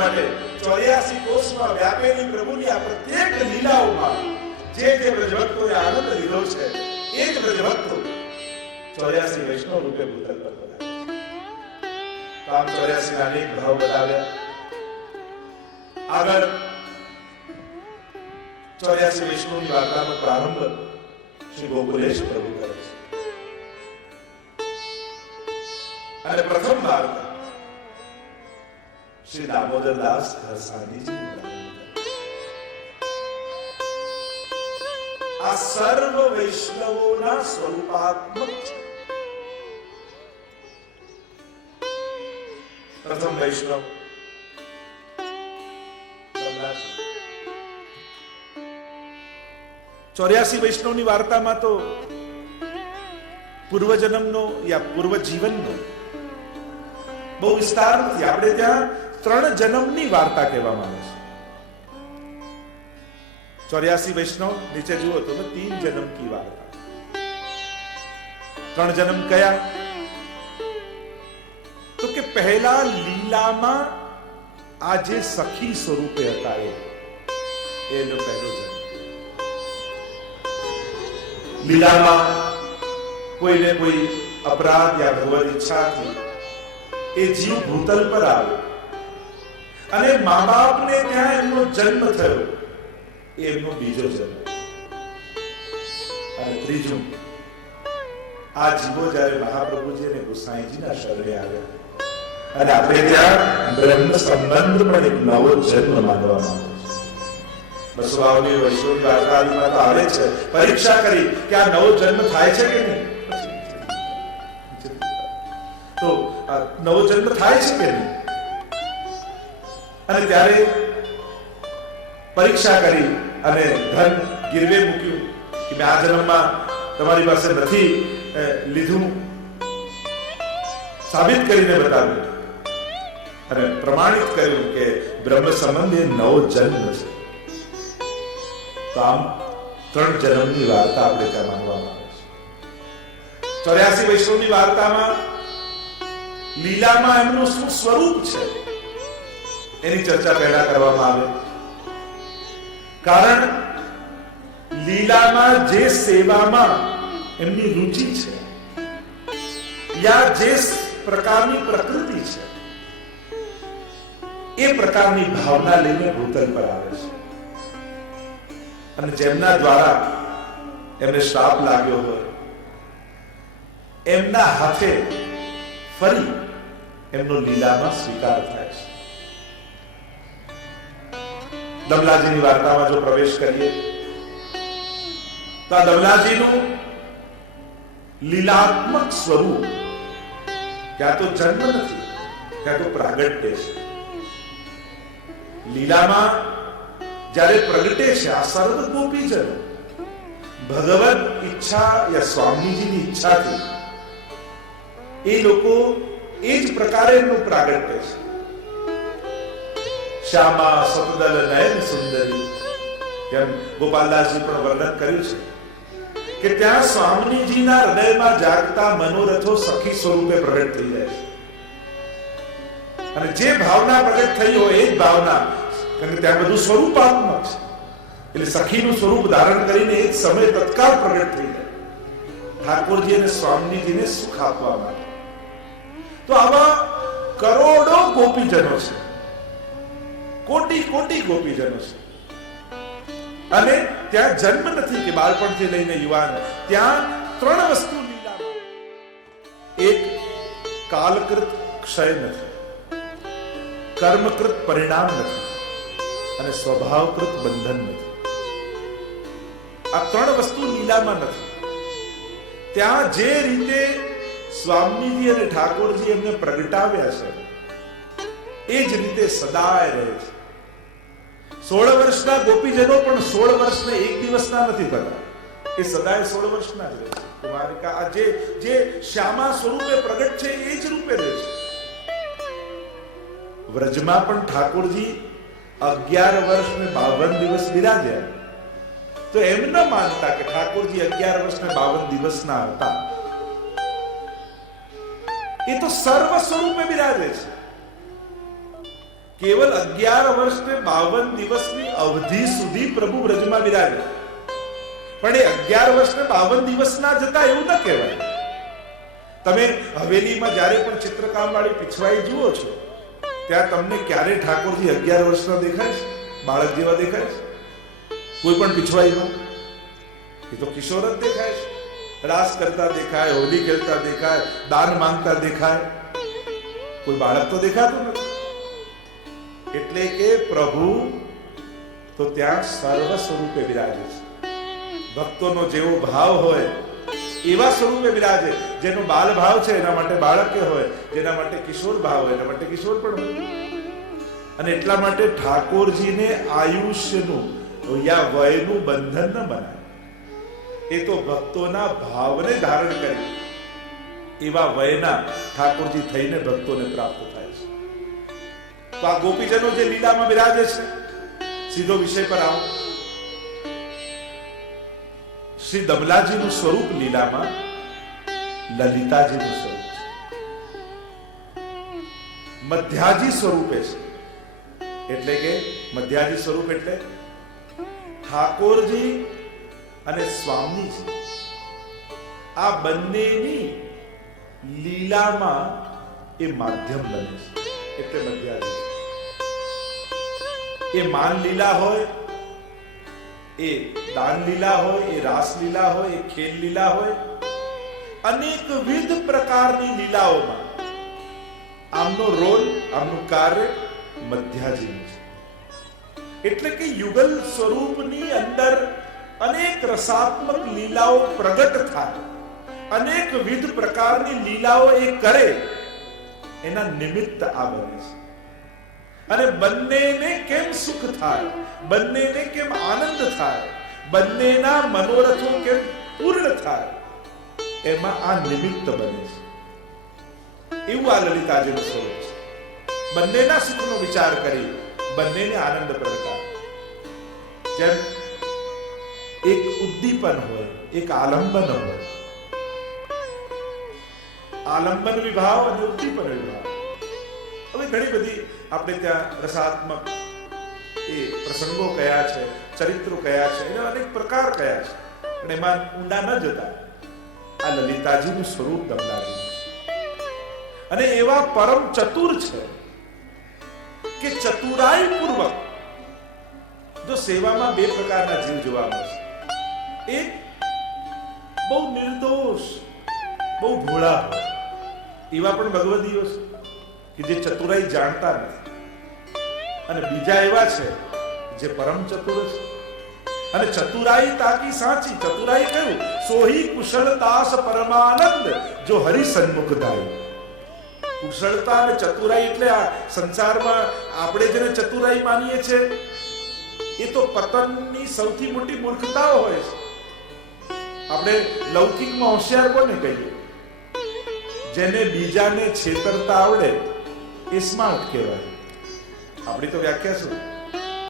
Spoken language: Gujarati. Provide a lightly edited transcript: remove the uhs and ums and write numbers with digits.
માટે 84 કોષમાં વ્યાપેલી પ્રભુની આ પ્રત્યેક લીલાઓમાં જે બ્રજભક્તોએ આનંદ લીધો છે, એ જ બ્રજભક્તો 84 વૈષ્ણવ રૂપે ભૂતલ પર પધાર્યા. આમ 84 ના અનેક ભાવ બતાવ્યા. આગળ 84 વૈષ્ણવની વાર્તાનો પ્રારંભ શ્રી ગોકુલેશ પ્રભુ કરે છે. અને પ્રથમ વાર્તા શ્રી દામોદરદાસ હરસાણીજી. આ સર્વ વૈષ્ણવોના સ્વરૂપાત્મક છે. પ્રથમ વૈષ્ણવ 84 વૈષ્ણવની વાર્તામાં તો પૂર્વજન્મનો યા પૂર્વ જીવનનો બહુ વિસ્તાર નથી. આપણે ત્યાં 3 જન્મની વાર્તા કહેવામાં આવે છે. 84 વૈષ્ણવ નીચે જુઓ તો 3 જન્મ કી વાર્તા. 3 જન્મ કયા? તો કે પહેલા લીલામાં આ જે સખી સ્વરૂપે હતા એનો પહેલો જન્મ. લીલામાં કોઈને કોઈ અપરાધ યા ભગવદ ઈચ્છાથી એ જીવ ભૂતલ પર આવ્યો અને મા બાપને ત્યાં એમનો જન્મ થયો. એમનો બીજો જન્મ. અને ત્રીજું, આ જીવો જ્યારે મહાપ્રભુજી અને ગોસાઈજીના શરણે આવ્યા અને આપણે ત્યાં બ્રહ્મ સંબંધ પણ એક નવો જન્મ માનવામાં આવે છે. 252 વર્ષોની વાર્તામાં તો આવે છે, પરીક્ષા કરી કે આ નવો જન્મ થાય છે કે નહીં. તો આ નવો જન્મ થાય છે કે નહીં. અને ત્યારે પરીક્ષા કરી અને ધન ગીરવે મૂક્યું કે મેં આ જન્મમાં તમારી પાસે નથી લીધું, સાબિત કરીને બતાવ્યું અને પ્રમાણિત કર્યું કે બ્રહ્મ સંબંધ એ નવો જન્મ છે. તો આમ 3 જન્મની વાર્તા આપણે ત્યાં માનવામાં આવે છે. 84 વૈષ્ણવની વાર્તામાં લીલામાં એમનું શું સ્વરૂપ છે એની ચર્ચા પહેલા કરવામાં આવે. કારણ લીલામાં જે સેવામાં એમની રુચિ છે યા જે પ્રકારની પ્રકૃતિ છે એ પ્રકારની ભાવના લઈને ભૂતલ પર આવે છે. અને જેમના દ્વારા એમને શ્રાપ લાગ્યો હોય એમના હાથે ફરી એમનો લીલામાં સ્વીકાર થાય છે. દમલાજીની વાર્તામાં જો પ્રવેશ કરીએ તો આ દમલાજીનું લીલાત્મક સ્વરૂપ ક્યાં તો જન્મ નથી, ક્યાં તો પ્રાગટ્ય છે. લીલામાં જ્યારે પ્રગટે છે આ સર્વ ગોપીજનો ભગવદ ઈચ્છા યા સ્વામીજીની ઈચ્છાથી એ લોકો એ જ પ્રકારે એમનું પ્રાગટ્ય છે. શ્યામા સતદલ નયન સુંદરી જેમ ગોપાલદાસજી પણ વર્ણન કર્યું છે કે ત્યાં સ્વામીજીના હૃદયમાં જાગતા મનોરથો સખી સ્વરૂપે પ્રગટ થઈ જાય છે. અને જે ભાવના પ્રગટ થઈ હોય એ જ ભાવના, કારણ કે ત્યાં બધું સ્વરૂપાત્મક છે એટલે સખીનું સ્વરૂપ ધારણ કરીને એક સમય તત્કાળ પ્રગટ થઈ જાય ઠાકોરજી અને સ્વામીજીને સુખ આપવા માટે. તો આવા કરોડો ગોપીજનો છે, કોટી કોટી ગોપીજનો છે. અને ત્યાં જન્મ નથી કે બાળપણથી લઈને યુવાન, ત્યાં 3 વસ્તુ લીલામાં. એક, કાલકૃત ક્ષય નથી, કર્મકૃત પરિણામ નથી અને સ્વભાવકૃત બંધન નથી. આ 3 વસ્તુ લીલામાં નથી. ત્યાં જે રીતે સ્વામીજી અને ઠાકોરજી એમને પ્રગટાવ્યા છે એ જ રીતે સદાય રહે છે. 16 વર્ષના ગોપીજનો પણ 16 વર્ષને એક દિવસના નથી થતા, એ સદાય 16 વર્ષના જ રહે છે. કુમારિકા આ જે શ્યામા સ્વરૂપે પ્રગટ છે એ જ રૂપે રહે છે. વ્રજમાં પણ ઠાકોરજી 11 વર્ષ ને 52 દિવસ બિરાજ્યા. તો એમ ન માનતા કે ઠાકોરજી 11 વર્ષ ને 52 દિવસના હતા. એ તો સર્વ સ્વરૂપે બિરાજે છે. કેવલ 11 વર્ષ ને 52 દિવસની અવધિ સુધી પ્રભુ બ્રજમાં બિરાજે. પણ એ 11 વર્ષ ને 52 દિવસના જતા એવું ન કહેવાય. તમે હવેલીમાં જ્યારે પણ ચિત્રકામ વાળી પીછવાઈ જુઓ છો, ત્યાં તમને ક્યારે ઠાકોરજી 11 વર્ષના દેખાય છે? બાળક જેવા દેખાય છે? કોઈ પણ પીછવાઈમાં એ તો કિશોર જ દેખાય છે. રાસ કરતા દેખાય, હોલી ખેલતા દેખાય, દાન માંગતા દેખાય, કોઈ બાળક તો દેખાતું નથી. એટલે કે પ્રભુ તો ત્યાં સર્વ સ્વરૂપે બિરાજે છે. ભક્તોનો જેવો ભાવ હોય એવા સ્વરૂપે બિરાજે. જેનો બાલ ભાવ છે એના માટે બાળક હોય, જેના માટે કિશોર ભાવ હોય એના માટે કિશોર પણ હોય. અને એટલા માટે ઠાકોરજીને આયુષ્યનું યા વયનું બંધન ન બનાય. એ તો ભક્તોના ભાવને ધારણ કરી એવા વયના ઠાકોરજી થઈને ભક્તોને પ્રાપ્ત થાય છે. તો આ ગોપીજનો જે લીલામાં બિરાજે છે, સીધો વિષય પર આવો. શ્રી દમલાજીનું સ્વરૂપ લીલામાં લલિતાજીનું સ્વરૂપ છે, મધ્યાજી સ્વરૂપે છે. એટલે કે મધ્યાજી સ્વરૂપ એટલે ઠાકોરજી અને સ્વામીજી આ બંનેની લીલામાં એ માધ્યમ બને છે. એટલે મધ્યાજી. એ માન લીલા હોય, એ દાન લીલા હોય, એ રાસ લીલા હોય, એ ખેલ લીલા હોય, અનેકવિધ પ્રકારની લીલાઓમાં આમનો રોલ, આમનું કાર્ય મધ્યાજીનું છે. એટલે કે યુગલ સ્વરૂપની અંદર અનેક રસાત્મક લીલાઓ પ્રગટ થાય, અનેકવિધ પ્રકારની લીલાઓ એ કરે, એના નિમિત્ત આ બને છે. અને બંનેને કેમ સુખ થાય, બંનેને કેમ આનંદ થાય, બંનેના મનોરથો કેમ પૂર્ણ થાય, એમાં આ નિમિત્ત બને છે. એવું આ લલિતાજીનું સ્વરૂપ છે. બંનેના સુખનો વિચાર કરી બંનેને આનંદ પ્રગટાવે. જેમ એક ઉદ્દીપન હોય, એક આલંબન હોય. આલંબન વિભાવ અને ઉદ્દીપન વિભાવ. હવે ઘણી બધી આપણે ત્યાં રસાત્મક એ પ્રસંગો કયા છે, ચરિત્રો કયા છે, એના અનેક પ્રકાર કયા છે, પણ એમાં ઊંડા ન જતા આ લલિતાજીનું સ્વરૂપ દમલાજીનું છે. અને એવા પરમ ચતુર છે કે ચતુરાઈ પૂર્વક જો સેવામાં બે પ્રકારના જીવ જોવા મળશે. એક બહુ નિર્દોષ, બહુ ભોળા, એવા પણ ભગવદીઓ છે કે જે ચતુરાઈ જાણતા નથી. અને બીજા એવા છે જે પરમ ચતુર છે. અને ચતુરાઈ તાકી સાચી. ચતુરાઈ કહ્યું સોહી કુશળતાસ પરમાનંદ જો હરિ સન્મુખ દાય. કુશળતા અને ચતુરાઈ એટલે આ સંસારમાં આપણે જેને ચતુરાઈ માનીએ છીએ એ તો પતનની સૌથી મોટી મૂર્ખતા હોય છે. આપણે લૌકિકમાં હોશિયાર કોને કહીએ? જેને બીજાને છેતરતા આવડે એ સ્માર્ટ કહેવાય. આપણી તો વ્યાખ્યા શું?